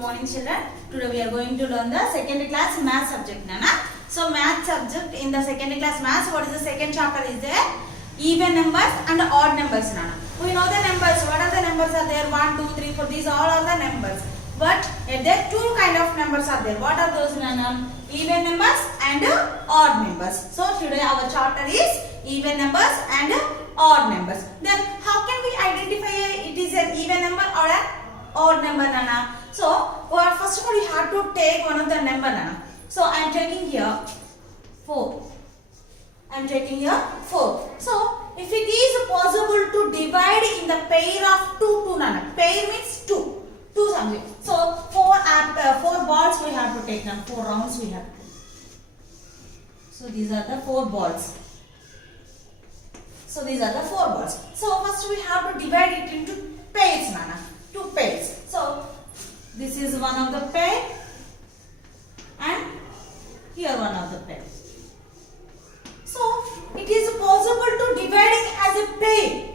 morning children. Today we are going to learn the second class math subject, Nana. So math subject in the second class maths, what is the second chapter is there? Even numbers and odd numbers, Nana. We know the numbers. What are the numbers are there? 1, 2, 3, 4. These all are the numbers. But there two kind of numbers are there. What are those, Nana? Even numbers and odd numbers. So today our chapter is even numbers and odd numbers. Then how can we identify it is an even number or an odd number, Nana? So first of all, you have to take one of the number, Nana. So I am taking here 4. I am taking here 4. So if it is possible to divide in the pair of 2, Nana. Pair means 2 something. So 4 balls we have to take, Nana. 4 rounds we have to take. So these are the 4 balls. So these are the 4 balls. So first we have to divide it into pairs, Nana. 2 pairs. So this is one of the pair and here one of the pair. So it is possible to divide it as a pair.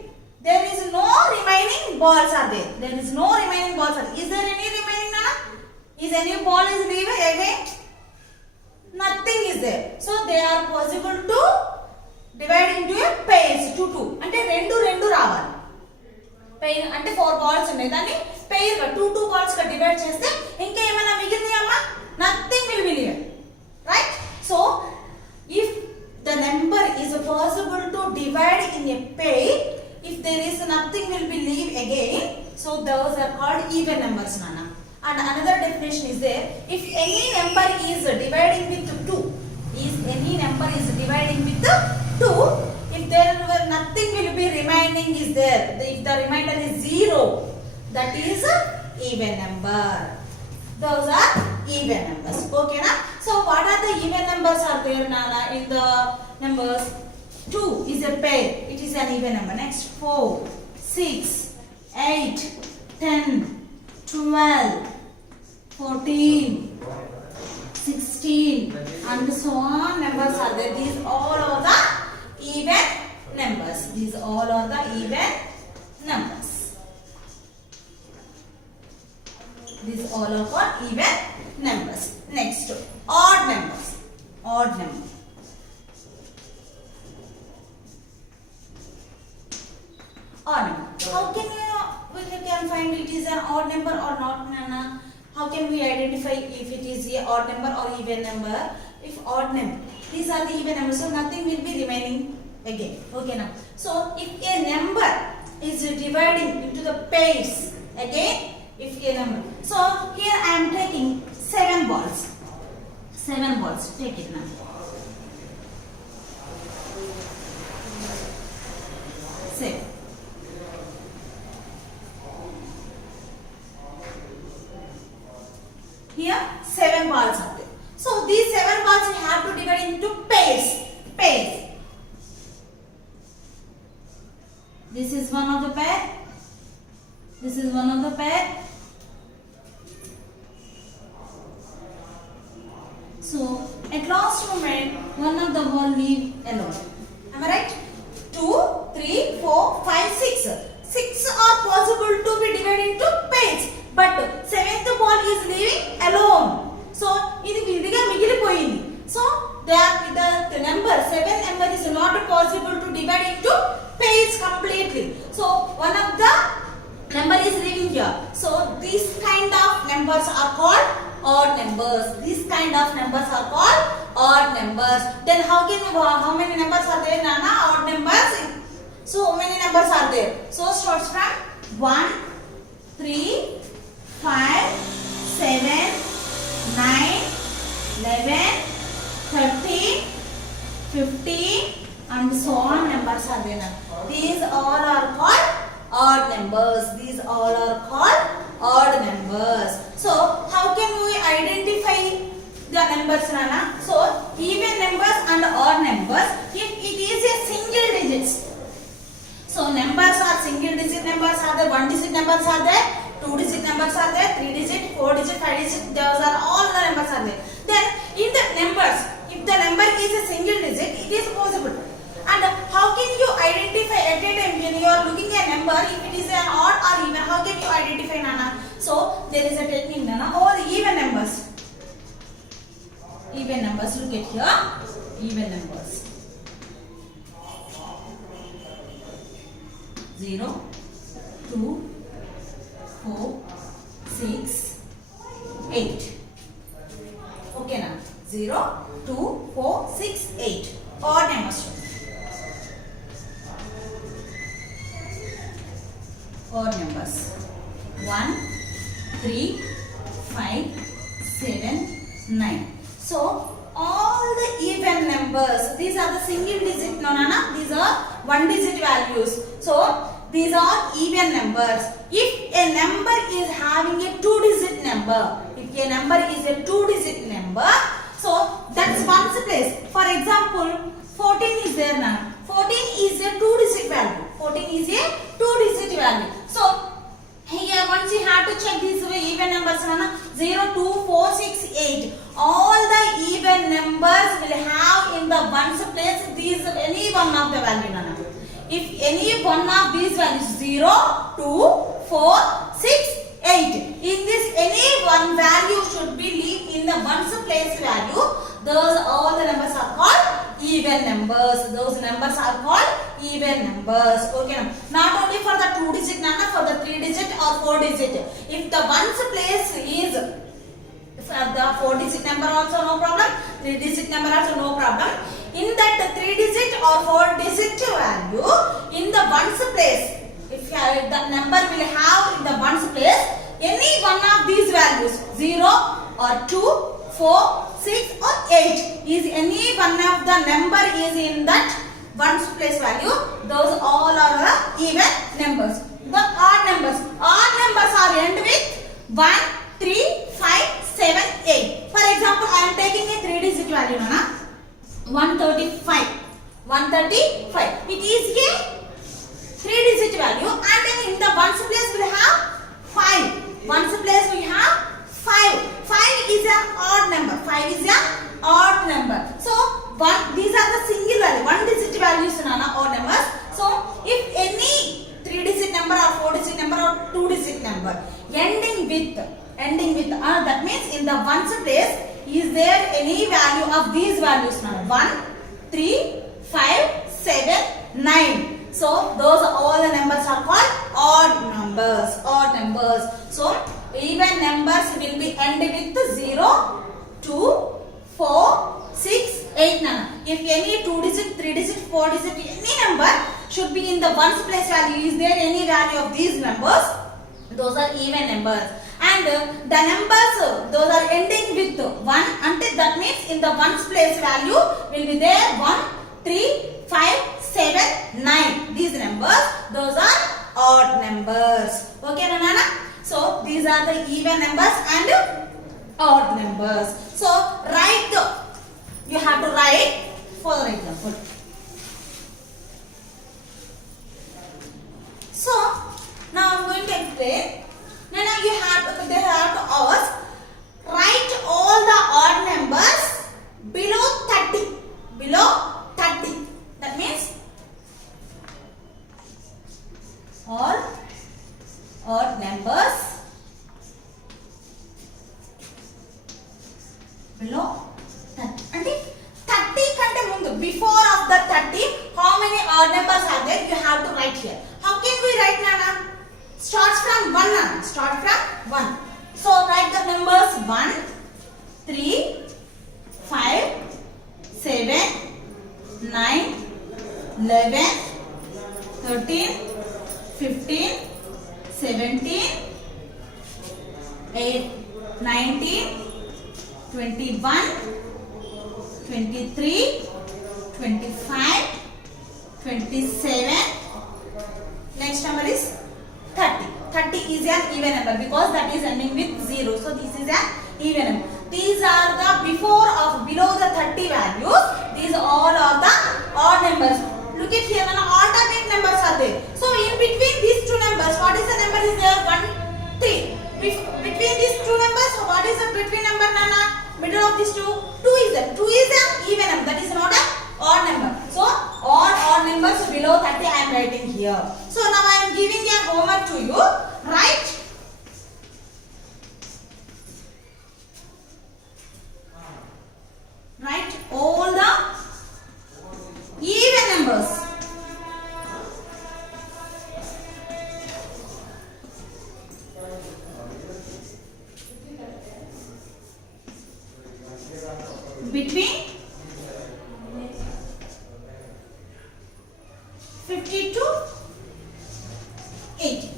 There is no remaining balls are there. There is no remaining balls are there. Is there any remaining, Nana? Is any ball is leaving again? Nothing is there. So they are possible to divide into a pairs 2 2. అంటే రెండు రావాలి. Pair అంటే 4 balls ఉన్నాయి. దాన్ని pair గా 2 balls గా divide చేస్తే ఇంకా ఏమైనా మిగిలింది అమ్మా? Nothing will be left. Right? So if the number is possible to divide in a pair, if there is nothing will be leave again, so those are called even numbers, Nana. And another definition is there, if any number is dividing with 2, any number is dividing with 2, if there were nothing will be remaining is there, if the remainder is 0, that is even number. Those are even numbers. Okay, na? So what are the even numbers are there, Nana? In the numbers, 2 is a pair. It is an even number. Next 4, 6, 8, 10, 12, 14, 16 and so on numbers are there. These all are the even numbers. These all are the even numbers. These all are called even numbers. Next, odd numbers. Odd number. Odd number. How can we can find it is an odd number or not, Nana? How can we identify if it is a odd number or even number? If odd number, these are the even numbers, so nothing will be remaining again. Okay, now. So if a number is dividing into the pairs again, if a number. So here I am taking 7 balls. 7 balls. Take it now. Same. Here 7 balls are there. So these 7 balls we have to divide into pairs. Pairs. This is one of the pair. This is one of the pair. So at last moment, one of the ball leave alone. Am I right? 2, 3, 4, 5, 6. 6 are possible to be divided into pairs. But 7th ball is leaving alone. So ఇది విడిగా మిగిలిపోయింది. So the number 7 number is not possible to divide into pairs completely. So one of the number is leaving here. So these kind of numbers are called odd numbers. These kind of numbers are called odd numbers. Then how many numbers are there, Nana? Odd numbers. So many numbers are there. So starts from 1, 3, 5, 7, 9, 11, 13, 15 and so on numbers are there. These all are called odd numbers. These all are called odd numbers. So how can we identify the numbers, Nana? So even numbers and odd numbers, if it is a single digits. So numbers are single digit numbers are there, 1 digit numbers are there, 2 digit numbers are there, 3 digit, 4 digit, 5 digit, those are all the numbers are there. Then in the numbers, if the number is a single digit, it is possible. And how can you identify at a time when you are looking at a number, if it is an odd or even, how can you identify, Nana? So there is a technique, Nana. even numbers. 0, 2, 4, 6, 8. Okay now. 0, 2, 4, 6, 8. Odd numbers. Odd numbers. 1, 3, 5, 7, 9. So all the even numbers, these are the single digit, no nana, these are one digit values. So these are even numbers. If a number is having a two digit number, if a number is a two digit number, so that's one's place. For example, 14 is there now. 14 is a two digit value. 14 is a two digit value. So here once you have to check these even numbers, 0, 2, 4, 6, 8. All the even numbers will have in the ones place these any one of the value. If any one of these values 0, 2, 4, 6, 8. In this any one value should be leave in the ones place value. Those all the numbers are called even numbers. Those numbers are called even numbers. Okay. Not only for the 2 digit, for the 3 digit or 4 digit. If the ones place is the 4 digit number also no problem. 3 digit number also no problem. In that 3 digit or 4 digit value in the ones place, if the number will have in the ones place any one of these values 0 or 2, 4, 6 or 8 is any one of the number is in that ones place value, those all are the even numbers. The odd numbers are end with 1, 3, 5, 7, 8. For example, I am taking a 3 digit value, 135. 135. It is a 3 digit value, and then in the ones place we have 5. Ones place we have 5. 5 is an odd number. 5 is an odd number. So these are the single value, 1 digit values, odd numbers. So if any 3 digit number or 4 digit number or 2 digit number ending with that means in the ones place is there any value of these values, 1, 3, 5, 7, 9. So those all the numbers are called odd numbers. Odd numbers. So even numbers will be end with 0, 2, 4, 6, 8. If any 2 digit, 3 digit, 4 digit, any number should be in the ones place value. Is there any value of these numbers? Those are even numbers. And the numbers, those are ending with 1, until that means in the ones place value will be there 1, 3, 5, 7, 9. These numbers, those are odd numbers. Okay, Nana? So these are the even numbers and odd numbers. So you have to write for example. So now I'm going to explain. Now they have to ask, write all the odd numbers below 30. Below 30. That means all odd numbers below 30. And 30 kante mundu, before of the 30, how many odd numbers are there? You have to write here. How can we write, Nana? Starts from 1, Nana. Start from 1. So write the numbers 1, 3, 5, 7, 9, 11, 13, 15, 17, 8, 19, 21, 23, 25, 27. Next number is 30. 30 is an even number because that is ending with 0. So this is an even number. These are the below the 30 values. These all are the odd numbers. Look at here, alternate numbers are there. So in between these two numbers, what is the number is there? 1, 3. Between these two numbers, what is the between number, Nana? Middle of these two, 2 is there. 2 is an even number. That is not an odd number. So all odd numbers below 30 I am writing here. So now I am giving a homework to you. Write all the between 50 to 80.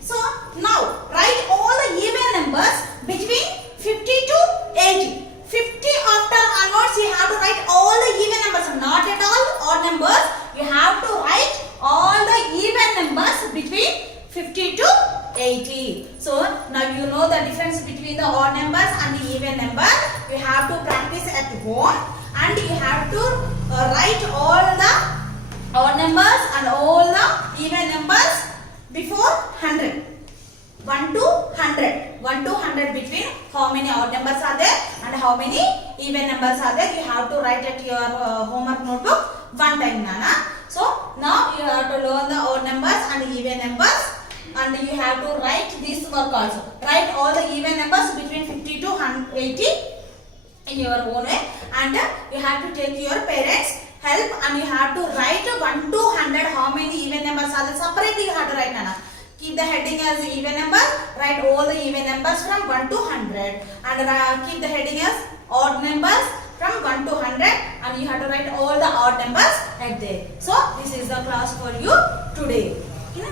So now write all the even numbers between 50 to 80. 50 after onwards you have to write all the even numbers, not at all odd numbers. You have to write all the even numbers between 50 to 80. So now you know the difference between the odd numbers and the even number. You have to practice at home and you have to write all the odd numbers and all the even numbers before 100. 1 to 100. 1 to 100 between how many odd numbers are there and how many even numbers are there. You have to write at your homework notebook one time, Nana. So now you have to learn the odd numbers and even numbers, and you have to write this work also. Write all the even numbers between 50 to 80 in your own way, and you have to take your parents' help and you have to write 1 to 100 how many even numbers are there. Separately you have to write, Nana. Keep the heading as even number, write all the even numbers from 1 to 100 and keep the heading as odd numbers from 1 to 100 and you have to write all the odd numbers at there. So this is the class for you today. Okay,